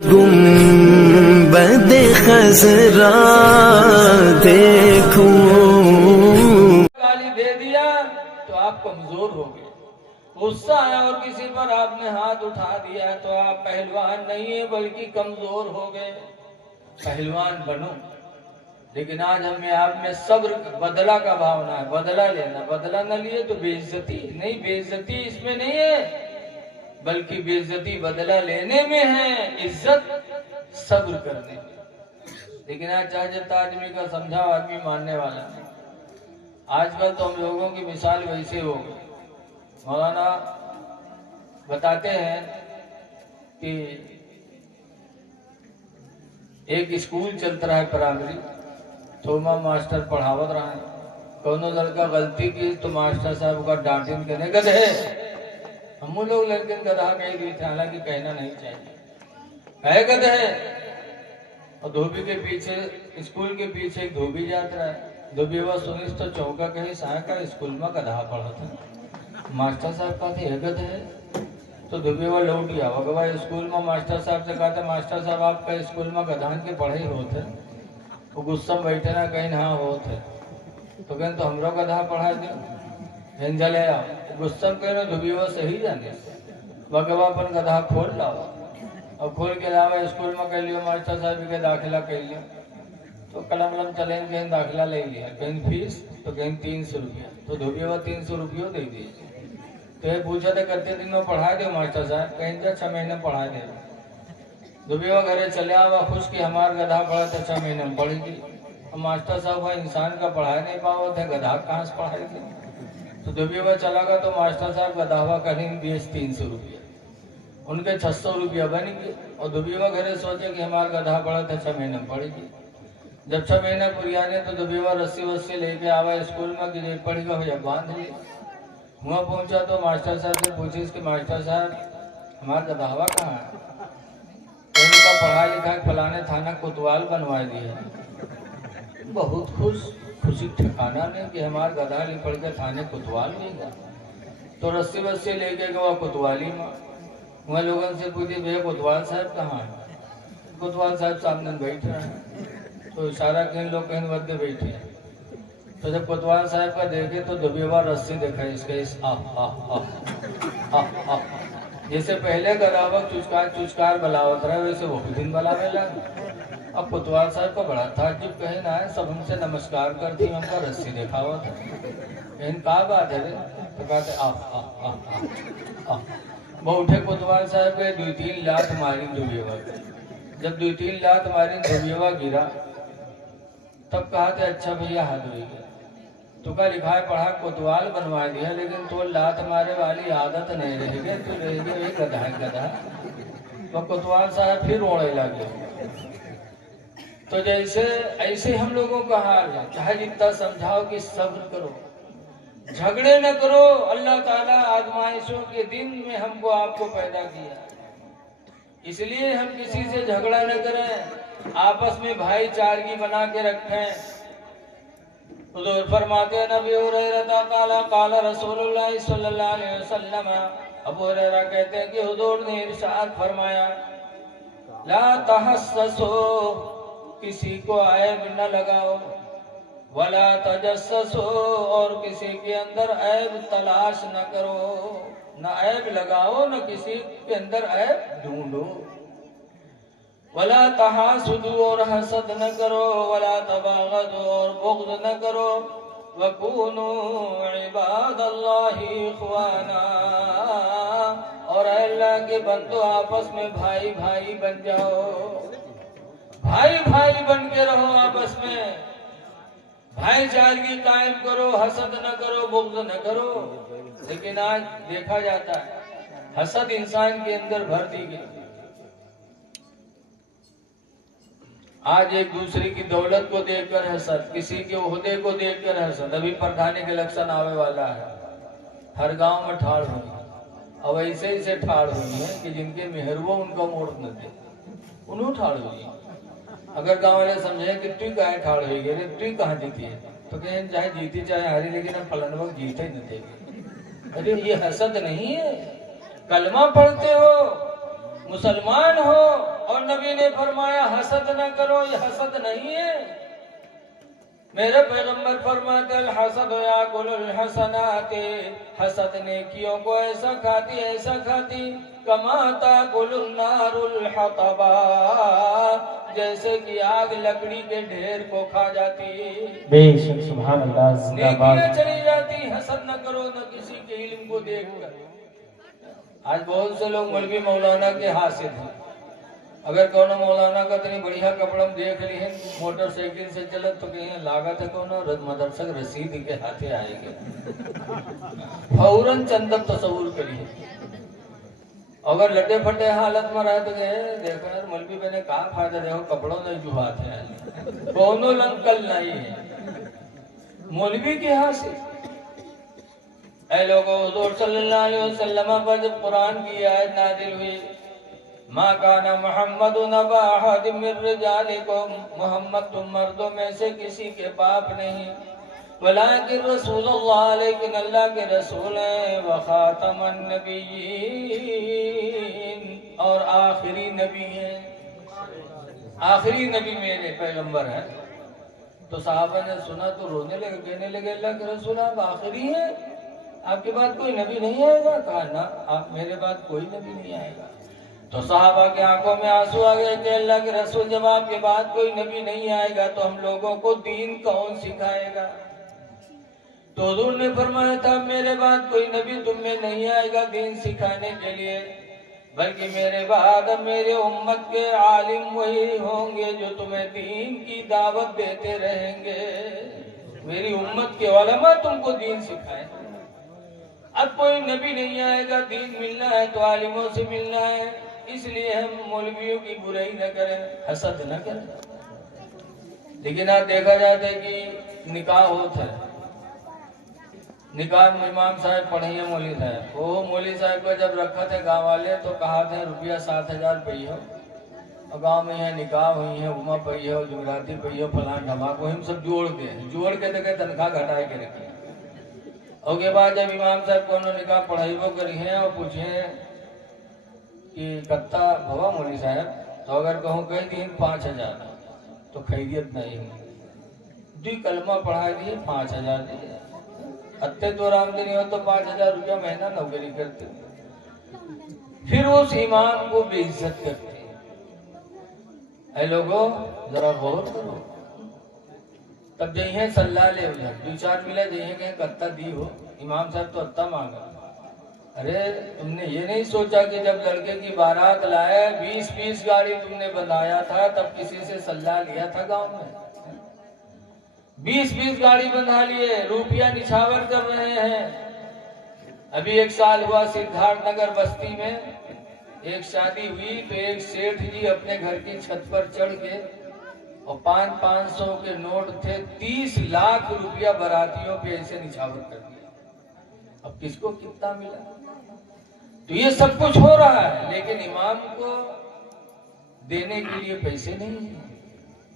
गुंबद खज़रा देखूं। गाली दे दिया तो आप कमजोर हो गए, गुस्सा आया और किसी पर आपने हाथ उठा दिया तो आप पहलवान नहीं है बल्कि कमजोर हो गए। पहलवान बनो, लेकिन आज हमें आप में सब्र, बदला का भावना है, बदला लेना। बदला न लिए तो बेइज्जती नहीं, बेइज्जती इसमें नहीं है बल्कि बेइज्जती बदला लेने में है, इज्जत सब्र करने में। लेकिन आज चाहे जितना आदमी का समझाओ आदमी मानने वाला नहीं। आजकल तो हम लोगों की मिसाल वैसे हो गई। मौलाना बताते हैं कि एक स्कूल चलता रहा है प्राइमरी, तो मास्टर पढ़ावत रहा है, कोनो लड़का गलती की तो मास्टर साहब का डांटिन कहने गधे। हम लोग लड़के गधा कह दिए थे, हालांकि कहना नहीं चाहिए, है गधे। और धोबी के पीछे, स्कूल के पीछे एक धोबी जाता है, धोबी वह सुनिस तो चौका कहे साहब का स्कूल में गधा पढ़ा था। मास्टर साहब का थे गधे, तो धोबी वह लौट गया। वह स्कूल में मास्टर साहब से कहा था, मास्टर साहब आपका स्कूल में गधान के पढ़े होते? वो गुस्सा में बैठे ना, कहीं हाँ होते तो कहें तो हमरो गधा पढ़ा दे जले आओ। गुस्सा में कह धोबी वह सही जाने वगवा अपन गधा खोल लाओ, और खोल के अलावा स्कूल में कह लियो मास्टर साहब के दाखिला कर लियो, तो कलम वलम चले कहीं दाखिला ले लिया, कहीं फीस तो कहीं 300 रुपया, तो धोबी वह 300 रुपये दे दिए। तो ये पूछा था कितने दिन में पढ़ा दे मास्टर साहब, कहीं 6 महीने पढ़ा दे। धोबी वह घरे चले आवा खुश कि हमारा गधा पढ़ा तो 6 महीने में पढ़ेगी। और मास्टर साहब वह इंसान का पढ़ा नहीं पाओ थे, गधा कहाँ से पढ़ाएगी। तो धोबी वह चला गया, तो मास्टर साहब गधावा कहीं दिए 300 रुपया, उनके 600 रुपया बन गए। और धोबी वह घरे सोचे कि हमारा गधा पढ़ा तो 6 महीने में पढ़ेगी। जब 6 महीने पुरियाने तो धोबी वह रस्सी वस्सी लेके आवा स्कूल में कि पढ़ेगा भैया बांध ली। वहाँ पहुंचा तो मास्टर साहब से पूछी कि मास्टर साहब हमारा गधावा कहाँ है? उनका पढ़ा लिखा फलाने थाना कोतवाल बनवा दिया। बहुत खुशी ठिकाना नहीं कि हमारा गधा लिख पढ़ के थाने कोतवाल नहीं गया। तो रस्सी वस्सी लेके गया कोतवाली में, वह लोगों से पूछी भैया कोतवाल साहब कहाँ है? कोतवाल साहब सामने बैठे हैं, तो इशारा कहीं लोग कहीं बदले बैठे हैं। तो जब कोतवाल साहब का देखे तो धोबीवा रस्सी देखा इसके इस जैसे पहले गधावा चुचकार बलावत रहा वैसे वो भी दिन बलावे लगा। अब कोतवाल साहब का बड़ा ताज्जुब, कहे ना है सब हमसे नमस्कार करती, हमका रस्सी देखा हुआ था, कहीं का बात है रे? तो कहते वो उठे कोतवाल साहब के 2-3 लात मारी धोबीवा। जब 2-3 लात मारी धोबीवा गिरा, तब कहा था अच्छा भैया हाथ धोई गया, तुका लिखा पढ़ा कोतवाल बनवा दिया, लेकिन तो लात मारे वाली आदत नहीं रहेगी, तो रहेगी एक गधा गधा। तो कोतवाल साहब फिर रोने लगे। तो जैसे ऐसे हम लोगों का हाल है, चाहे जितना समझाओ कि सब्र करो, झगड़े न करो। अल्लाह ताला आजमाइशों के दिन में हमको आपको पैदा किया, इसलिए हम किसी से झगड़ा न करें, आपस में भाईचारगी बना के रखें। हुजूर फरमाते हैं नबी हुरैरा काला रसूलुल्लाह सल्लल्लाहु अलैहि वसल्लम, अबू हुरैरा कहते हैं कि हुजूर ने इरशाद फरमाया ला तहस्ससो, किसी को ऐब न लगाओ, वला तजस्ससो, और किसी के अंदर ऐब तलाश न करो, न ऐब लगाओ न किसी के अंदर ऐब ढूंढो। वला तहासुदु, और हसद न करो, वला तबागदु, और बुग़्ज़ न करो, वकूनु इबादल्लाहि इख़वाना, और अल्लाह के बंदो आपस में भाई भाई बन जाओ, भाई भाई बन के रहो, आपस में भाईचारगी कायम करो, हसद न करो, बुग़्ज़ न करो। लेकिन आज देखा जाता है हसद इंसान के अंदर भर दी गई। आज एक दूसरे की दौलत को देखकर हसद, किसी के ओहदे को देखकर हसद। अभी प्रधानी के इलेक्शन आने वाला है, हर गांव में ठाड़ हुई, अब ऐसे ठाड़ हुई है कि जिनके मेहरबो उनका मोड़ न दे, उन्होंने ठाड़ हुई। अगर गांव वाले समझे कि तू कहाँ ठाड़ हुई गए, तू कहाँ जीती है, तो कहें चाहे जीती चाहे हारी, लेकिन हम फलन वक्त जीते ही न देंगे। अरे ये हसद नहीं है, कलमा पढ़ते हो, मुसलमान हो, और नबी ने फरमाया हसद न करो, ये हसद नहीं है। मेरे पैगंबर फरमाते हसद याकुलुल हसनाते, हसद नेकियों को ऐसा खाती कमा ताकुलुन नारुल हतबा, जैसे कि आग लकड़ी के ढेर को खा जाती। बेशक सुभान अल्लाह, जिंदाबाद। नेकियां चली जाती। हसद न करो न किसी के इल्म को देखकर। आज बहुत से लोग मौलवी मौलाना के हासिल हैं। अगर कौनो मौलाना का इतनी बढ़िया कपड़ा देख ली है, मोटरसाइकिल से चलत तो कहीं लागत है कौनो मदरसा रसीद के हाथे आएंगे, फौरन चंदब तस्वूर करिए। अगर लटे फटे हालत में रहे तो देखो यार मौलवी मैंने कहा फायदा, देखो कपड़ों नहीं जुहात है, कौनो लंकल नहीं है मौलवी के हासिल। ऐ लोगों, हुजूर सल्लल्लाहु अलैहि वसल्लम पर जब कुरान की आयत नाजिल हुई, मा काना मुहम्मदुन अबा अहदिम मिन रिजालिकुम, मोहम्मद तुम मर्दों में से किसी के बाप नहीं, वलाकिन रसूलुल्लाह, लेकिन अल्लाह के रसूल हैं, व खातमन नबिय्यीन, और आखिरी नबी हैं। आखिरी नबी मेरे पैगंबर हैं। तो साहबा ने सुना तो रोने लगे, कहने लगे अल्लाह के रसूल आप आखिरी हैं, आपके बाद कोई नबी नहीं आएगा? कहा ना, आप मेरे बाद कोई नबी नहीं आएगा। तो साहबा के आंखों में आंसू आ गए कि अल्लाह के रसूल जब आपके बाद कोई नबी नहीं आएगा तो हम लोगों को दीन कौन सिखाएगा? तो हुजूर ने फरमाया था मेरे बाद कोई नबी तुम में नहीं आएगा दीन सिखाने के लिए, बल्कि मेरे बाद मेरे उम्मत के आलिम वही होंगे जो तुम्हें दीन की दावत देते रहेंगे। मेरी उम्मत के उलमा तुमको दीन सिखाए। अब कोई नबी नहीं आएगा, दीन मिलना है तो आलिमों से मिलना है, इसलिए हम मौलवियों की बुराई न करें, हसद न करें। लेकिन आज देखा जाता है कि निकाह होता है, निकाह में इमाम साहब पढ़े हैं मौली साहब, वो मौली साहब को जब रखा थे गांव वाले तो कहा था रुपया 7,000 पई हो, और गांव में यहाँ निकाह हुई है, उमा पई हो, जुमराती पई हो, फलान ढमाको, हम सब जोड़ के देखे तनख्वाह घटाए के रखे। और के बाद जब इमाम साहब को निकाह पढ़ाई वो करी है और पूछे कि कत्ता भवा मौली साहब, तो अगर कहूँ कह दिए 5,000 तो खैरियत नहीं है, दी कलमा पढ़ा दिए 5,000 दिए, अत्ते तो आमदनी हो तो 5,000 रुपया महीना नौकरी करते, फिर उस इमाम को बेइज्जत करते। ऐ लोगों जरा गौर करो, तब जइए सल्ला ले उधर 2-4 मिला जइए कहीं कत्ता दी हो, इमाम साहब तो अत्ता मांगा। अरे तुमने ये नहीं सोचा कि जब लड़के की बारात लाए 20-20 गाड़ी तुमने बनाया था, तब किसी से सल्ला लिया था गांव में? 20-20 गाड़ी बंधा लिए, रुपया निछावर कर रहे हैं। अभी 1 साल हुआ सिद्धार्थ नगर बस्ती में एक शादी हुई तो एक सेठ जी अपने घर की छत पर चढ़ के और 500 के नोट थे, 30 लाख रुपया बारातियों पे ऐसे निछावर कर दिया। अब किसको कितना मिला? तो ये सब कुछ हो रहा है, लेकिन इमाम को देने के लिए पैसे नहीं है,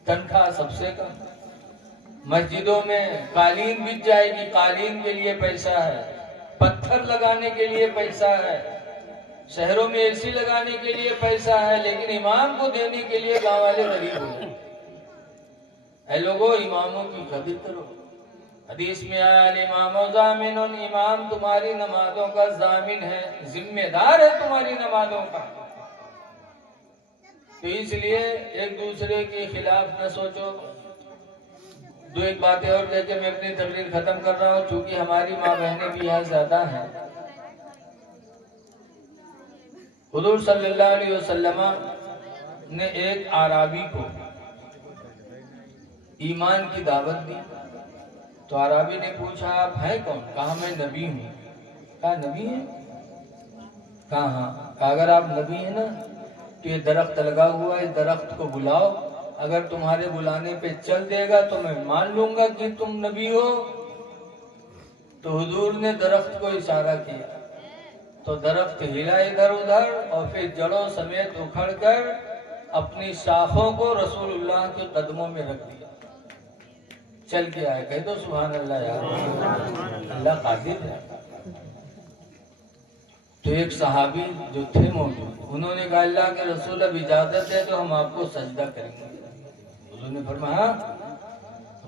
तनख्वाह सबसे कम। मस्जिदों में कालीन बिक जाएगी, कालीन के लिए पैसा है, पत्थर लगाने के लिए पैसा है, शहरों में एसी लगाने के लिए पैसा है, लेकिन इमाम को देने के लिए गांव वाले गरीब हो जाए। ऐ लोगों, इमामों की कदर करो। हदीस में आया इमामो जामिनुन, इमाम तुम्हारी नमाजों का जामिन है, जिम्मेदार है तुम्हारी नमाजों का। तो इसलिए एक दूसरे के खिलाफ न सोचो। 2-1 बातें और कहकर मैं अपनी तकरीर खत्म कर रहा हूँ, चूंकि हमारी माँ बहनें भी यहाँ ज्यादा हैं। हुजूर सल्लल्लाहु अलैहि वसल्लम ने एक आराबी को ईमान की दावत दी, तो आराबी ने पूछा आप हैं कौन? कहा मैं नबी हूँ। कहा नबी है? कहा हाँ। कहा अगर आप नबी है ना तो ये दरख्त लगा हुआ है, इस दरख्त को बुलाओ, अगर तुम्हारे बुलाने पे चल देगा तो मैं मान लूंगा कि तुम नबी हो। तो हुजूर ने दरख्त को इशारा किया तो दरख्त हिला इधर उधर और फिर जड़ों समेत उखड़कर अपनी शाखों को रसूलुल्लाह के कदमों में रख दिया, चल के आए। कह दो सुभान अल्लाह यार, अल्लाह कादिर है। तो तो एक सहाबी जो थे मौजूद, उन्होंने कहा अल्लाह के रसूल अब इजाजत है तो हम आपको सजदा करेंगे। उन्होंने फरमाया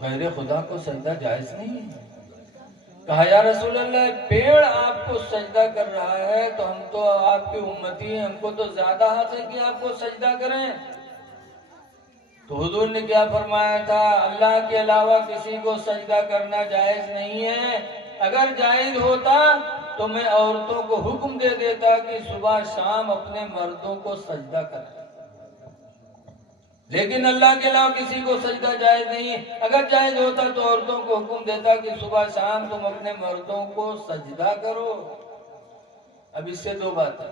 गैर खुदा को सजदा जायज नहीं है। कहा या रसूल अल्लाह, पेड़ आपको सजदा कर रहा है तो हम तो आपकी उम्मती हैं, हमको तो ज्यादा हक है कि आपको सजदा करें। तो हुजूर ने क्या फरमाया था, अल्लाह के अलावा किसी को सजदा करना जायज नहीं है। अगर जायज होता तो मैं औरतों को हुक्म दे देता कि सुबह शाम अपने मर्दों को सजदा करें, लेकिन अल्लाह के अलावा किसी को सजदा जायज नहीं है। अगर जायज होता तो औरतों को हुक्म देता कि सुबह शाम तुम अपने मर्दों को सजदा करो। अब इससे दो बातें,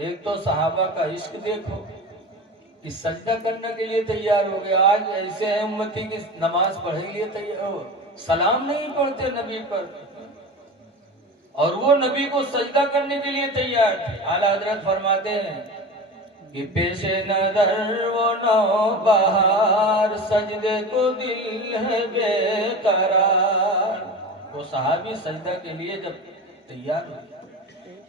एक तो सहाबा का इश्क देखो कि सजदा करने के लिए तैयार हो गया। आज ऐसे है उम्मती की नमाज पढ़ने के लिए तैयार हो, सलाम नहीं पढ़ते नबी पर, और वो नबी को सजदा करने के लिए तैयार थे। आला हजरत फरमाते हैं कि पेशे नजर वो नौ बहार, सजदे को दिल है बेकरार। वो सहाबी सजदा के लिए जब तैयार हो,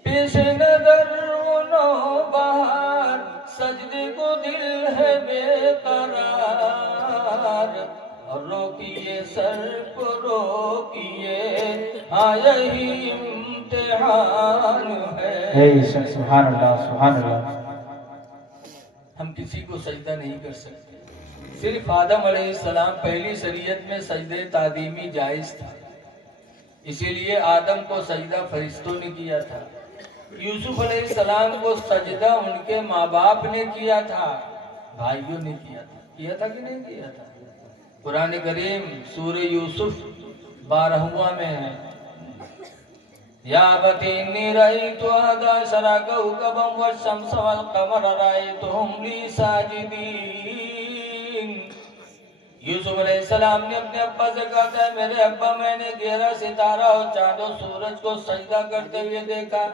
पेशे नजर वो नौ बहार, सजदे को दिल है बेकरार, और रोकिए सर को रोकिए, हाँ यही इम्तिहान है। सुभान अल्लाह, सुभान अल्लाह। हम किसी को सजदा नहीं कर सकते। सिर्फ आदम अलैहिस्सलाम पहली शरीयत में सजदे तादीमी जायज था, इसीलिए आदम को सजदा फरिश्तों ने किया था। यूसुफ अलैहिस्सलाम को सजदा उनके माँ बाप ने किया था, भाइयों ने किया था कि नहीं किया था। कुरान करीम सूरह यूसुफ 12वां में है, या बती इन्नी रअयतु अहदा अशरा कौकबन वश्शम्स वल कमर रअयतुहुम ली साजिदीन। यूसुफ अलैहिस्सलाम ने अपने अब्बा से कहा था, मेरे अब्बा मैंने 11 सितारा और चांद और सूरज को सजदा करते हुए देखा।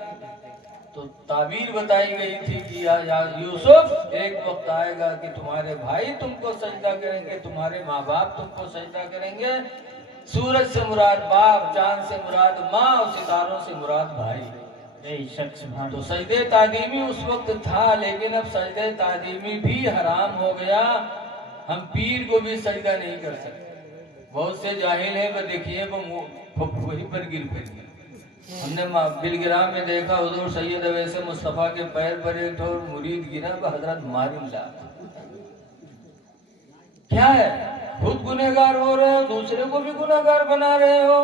तो ताबीर बताई गई थी कि या यूसुफ, एक वक्त आएगा कि तुम्हारे भाई तुमको सजदा करेंगे, तुम्हारे माँ बाप तुमको सजदा करेंगे। सूरज से मुराद बाप, चांद से मुराद माँ, और सितारों से मुराद भाई। तो सजदे तादीमी उस वक्त था, लेकिन अब सजदे तादीमी भी हराम हो गया। हम पीर को भी सजदा नहीं कर सकते। बहुत से जाहिल है, वो देखिए वो वही पर गिर पड़े। हमने बिलगिराम में देखा, हुजूर सैयद अवैस मुस्तफा के पैर पर एक तो मुरीद गिरा, हजरत मारिल्ला। क्या है, खुद गुनहगार हो रहे हो, दूसरे को भी गुनहगार बना रहे हो।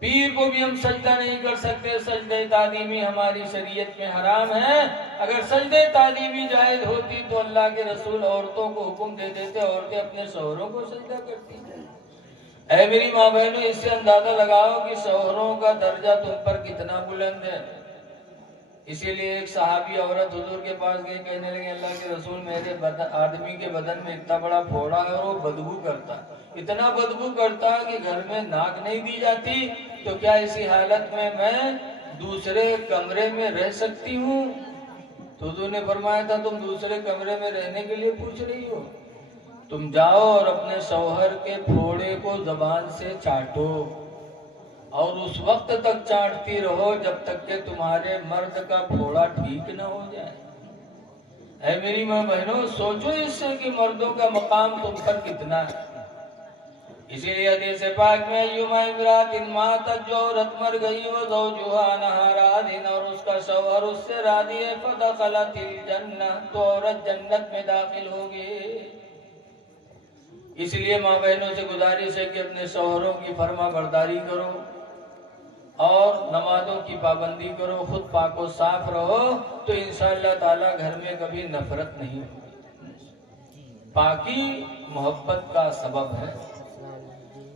पीर को भी हम सजदा नहीं कर सकते। सजदे तादीमी हमारी शरीयत में हराम है। अगर सजदे तादीमी जायज होती तो अल्लाह के रसूल औरतों को हुक्म दे देते, औरतें अपने शौहरों को सजदा करती। ऐ मेरी माँ बहनों, इससे अंदाजा लगाओ कि शौहरों का दर्जा तुम पर कितना बुलंद है। इसीलिए एक सहाबी औरत हुजूर के पास गई, कहने लगे अल्लाह के रसूल, मेरे आदमी के बदन में इतना बड़ा फोड़ा है और वो बदबू करता है, इतना बदबू करता है कि घर में नाक नहीं दी जाती, तो क्या इसी हालत में मैं दूसरे कमरे में रह सकती हूँ? तो हुजूर ने फरमाया था, तुम दूसरे कमरे में रहने के लिए पूछ रही हो? तुम जाओ और अपने शौहर के फोड़े को जबान से चाटो, और उस वक्त तक चाटती रहो जब तक कि तुम्हारे मर्द का फोड़ा ठीक न हो जाए। ऐ मेरी माँ बहनों, सोचो इससे कि मर्दों का मकाम तुम पर कितना है। इसीलिए हदीस पाक में अय्युमा इमरातिन मातत, जो औरत मर गई वो ज़ौजुहा अन्हा रादिन, और उसका शौहर उससे रादी है, फदखलतिल जन्नह, तो औरत जन्नत में दाखिल होगी। इसलिए माँ बहनों से गुजारिश है कि अपने शौहरों की फर्मा बरदारी करो और नमाजों की पाबंदी करो, खुद पाको साफ रहो, तो इंशाअल्लाह ताला घर में कभी नफरत नहीं होगी। पाकी मोहब्बत का सबब है।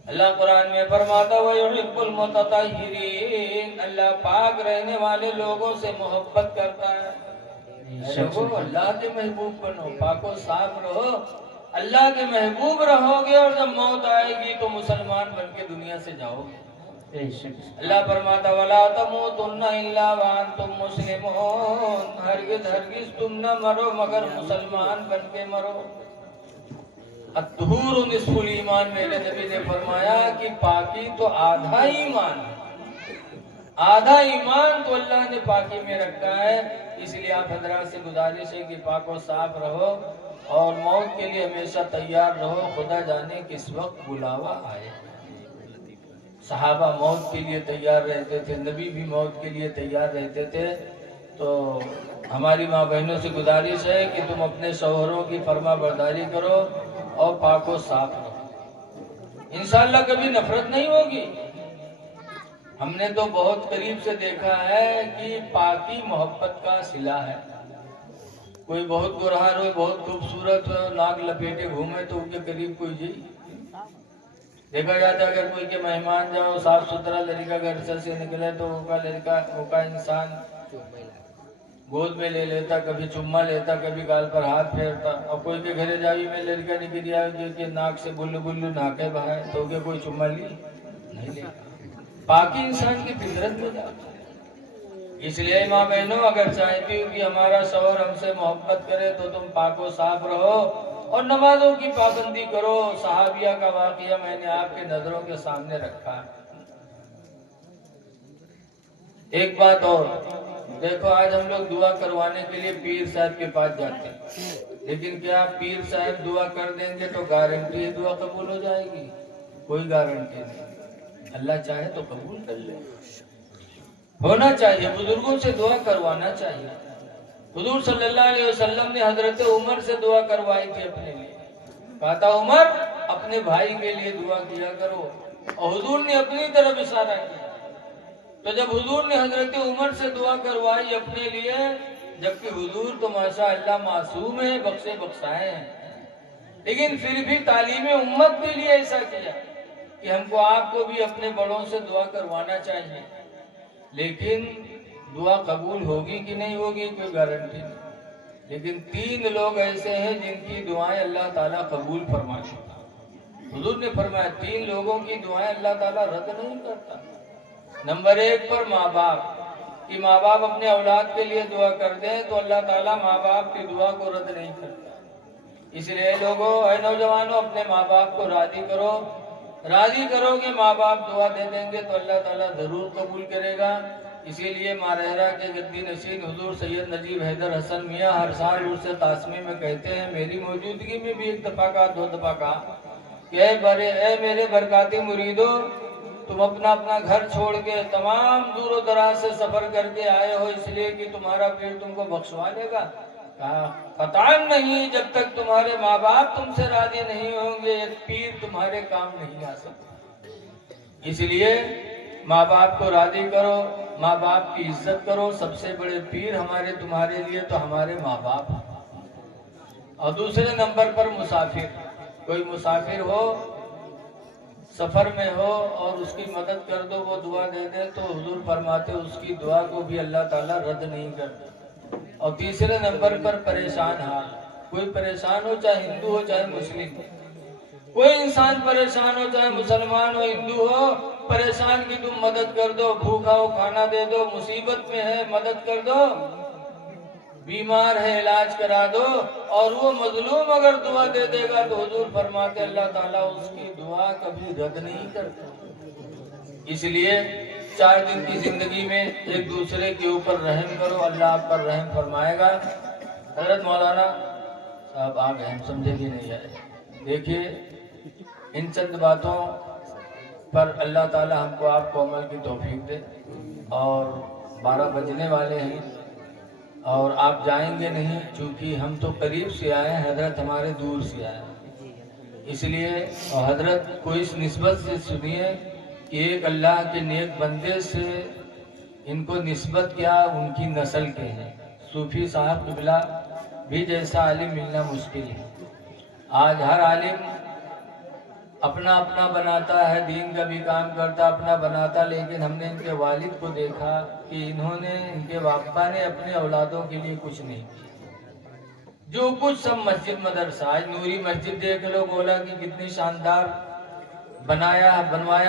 अल्लाह कुरान में फरमाता है युहिब्बुल मुतताहिरीन, अल्लाह पाक रहने वाले लोगों से मोहब्बत करता है। लोगों, अल्लाह के महबूब बनो, पाको साफ रहो, अल्लाह के महबूब रहोगे, और जब मौत आएगी तो मुसलमान बन के दुनिया से जाओगे। अल्लाह फरमाता वला तमूतुन्ना इल्ला व अंतुम मुस्लिमून, हरगिज हरगिज तुम न मरो मगर मुसलमान बन के मरो। अत्तहूर निस्फुल ईमान, मेरे नबी ने फरमाया कि पाकी तो आधा ईमान है, आधा ईमान तो अल्लाह ने पाकी में रखा है। इसलिए आप हजरात से गुजारिश है कि पाक और साफ रहो और मौत के लिए हमेशा तैयार रहो। खुदा जाने किस वक्त बुलावा आए। सहाबा मौत के लिए तैयार रहते थे, नबी भी मौत के लिए तैयार रहते थे। तो हमारी माँ बहनों से गुजारिश है कि तुम अपने शौहरों की फर्मा बरदारी करो और पाक और साफ रहो। इंशाअल्लाह कभी नफरत नहीं होगी। हमने तो बहुत करीब से देखा है कि पाकी मोहब्बत का सिला है। कोई बहुत गुरहार हो, बहुत खूबसूरत हो, नाक लपेटे घूमे तो उनके करीब कोई जी देखा जाता है। अगर कोई के मेहमान जाओ, साफ सुथरा लड़का घर से निकले तो उनका इंसान गोद में ले लेता, कभी चुम्मा लेता, कभी गाल पर हाथ फेरता। और कोई के घरे जावी में लड़का निकल आए जो कि नाक से बुल्लू बुल्लू नाके बहाए तो उनके कोई चुम्मा ली नहीं ले। पाकी इंसान की फितरत में जाता है। इसलिए माँ बहनों, अगर चाहती हूँ कि हमारा शौहर हमसे मोहब्बत करे तो तुम पाको साफ रहो और नमाजों की पाबंदी करो। सहाबिया का वाकया मैंने आपके नजरों के सामने रखा है। एक बात और देखो, आज हम लोग दुआ करवाने के लिए पीर साहब के पास जाते हैं, लेकिन क्या पीर साहब दुआ कर देंगे तो गारंटी है दुआ कबूल हो जाएगी? कोई गारंटी नहीं। अल्लाह चाहे तो कबूल कर ले। होना चाहिए, बुजुर्गों से दुआ करवाना चाहिए। हुजूर सल्लल्लाहु अलैहि वसल्लम ने हजरत उमर से दुआ करवाई थी अपने लिए। कहा था उमर अपने भाई के लिए दुआ किया करो, और हुजूर ने अपनी तरफ इशारा किया। तो जब हुजूर ने हजरत उमर से दुआ करवाई अपने लिए, जबकि हुजूर तो माशाअल्लाह मासूम है, बख्शे बख्शाए हैं, लेकिन फिर भी तालीम उम्मत के लिए ऐसा किया कि हमको आपको भी अपने बड़ों से दुआ करवाना चाहिए। लेकिन दुआ कबूल होगी कि नहीं होगी कोई गारंटी नहीं। लेकिन 3 लोग ऐसे हैं जिनकी दुआएं अल्लाह ताला कबूल फरमाते। हुजूर ने फरमाया 3 लोगों की दुआएं अल्लाह ताला रद्द नहीं करता। नंबर 1 पर माँ बाप, कि माँ बाप अपने औलाद के लिए दुआ कर दें तो अल्लाह ताला माँ बाप की दुआ को रद्द नहीं करता। इसलिए लोगों, ऐ नौजवानों, अपने माँ बाप को राजी करो। राजी करोगे माँ बाप दुआ दे देंगे तो अल्लाह ताला जरूर कबूल करेगा। इसीलिए मारहरा के गद्दी नशीन हुजूर सैयद नजीब हैदर हसन मियाँ हर साल उर्स तासमी में कहते हैं, मेरी मौजूदगी में भी 1 दफा कहा, 2 दफा कहा कि ऐ मेरे बरकाती मुरीदो, तुम अपना अपना घर छोड़ के तमाम दूर दराज से सफर करके आए हो इसलिए कि तुम्हारा पीर तुमको बख्शवा लेगा? कहा कतान नहीं, जब तक तुम्हारे माँ बाप तुमसे राजी नहीं होंगे एक पीर तुम्हारे काम नहीं आ सकता। इसलिए माँ बाप को राजी करो, माँ बाप की इज्जत करो। सबसे बड़े पीर हमारे तुम्हारे लिए तो हमारे माँ बाप। और दूसरे नंबर पर मुसाफिर, कोई मुसाफिर हो, सफर में हो और उसकी मदद कर दो, वो दुआ दे दे तो हुजूर फरमाते उसकी दुआ को भी अल्लाह ताला रद्द नहीं करता। और तीसरे नंबर पर परेशान हाल, कोई परेशान हो, चाहे हिंदू हो चाहे मुस्लिम, कोई इंसान परेशान हो, चाहे मुसलमान हो हिंदू हो, परेशान की तुम मदद कर दो। भूखा हो खाना दे दो, मुसीबत में है मदद कर दो, बीमार है इलाज करा दो। और वो मजलूम अगर दुआ दे देगा तो हुजूर फरमाते अल्लाह ताला उसकी दुआ कभी रद्द नहीं करता। इसलिए 4 दिन की जिंदगी में एक दूसरे के ऊपर रहम करो, अल्लाह आप पर रहम फरमाएगा। हजरत मौलाना साहब आ गए, हम समझे भी नहीं आए। देखिए इन चंद बातों पर अल्लाह ताला हमको आपको अमल की तौफीक दे। और 12 बजने वाले हैं और आप जाएंगे नहीं, चूंकि हम तो करीब से आए हैं, हजरत हमारे दूर से आए हैं। इसलिए हजरत को इस निस्बत से सुनिए कि एक अल्लाह के नेक बंदे से इनको निस्बत क्या उनकी नस्ल के हैं। सूफी साहब किबला भी जैसा आलिम मिलना मुश्किल है। आज हर आलिम अपना अपना बनाता है, दीन का भी काम करता अपना बनाता, लेकिन हमने इनके वालिद को देखा कि इन्होंने, इनके वापा ने अपने औलादों के लिए कुछ नहीं किया। जो कुछ सब मस्जिद मदरसा, आज नूरी मस्जिद देख लो, गोला की कितनी शानदार बनवाया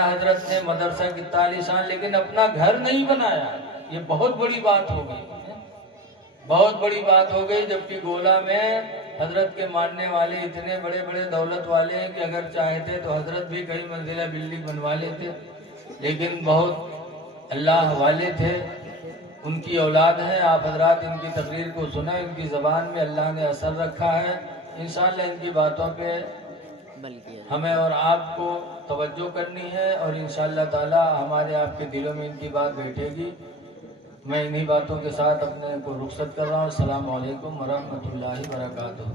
हजरत ने, मदरसा कितना आलीशान, लेकिन अपना घर नहीं बनाया। ये बहुत बड़ी बात हो गई, बहुत बड़ी बात हो गई। जबकि गोला में हजरत के मानने वाले इतने बड़े बड़े दौलत वाले हैं कि अगर चाहते तो हजरत भी कई मंजिला बिल्डिंग बनवा लेते, लेकिन बहुत अल्लाह वाले थे, उनकी औलाद है। आप हजरात इनकी तकरीर को सुना, इनकी ज़बान में अल्लाह ने असर रखा है। इंशाअल्लाह इनकी बातों पे हमें और आपको तवज्जो करनी है और इंशाअल्लाह ताला हमारे आपके दिलों में इनकी बात बैठेगी। मैं इन्हीं बातों के साथ अपने को रुखसत कर रहा हूँ। अस्सलामु अलैकुम वरहमतुल्लाहि वबरकातुहू।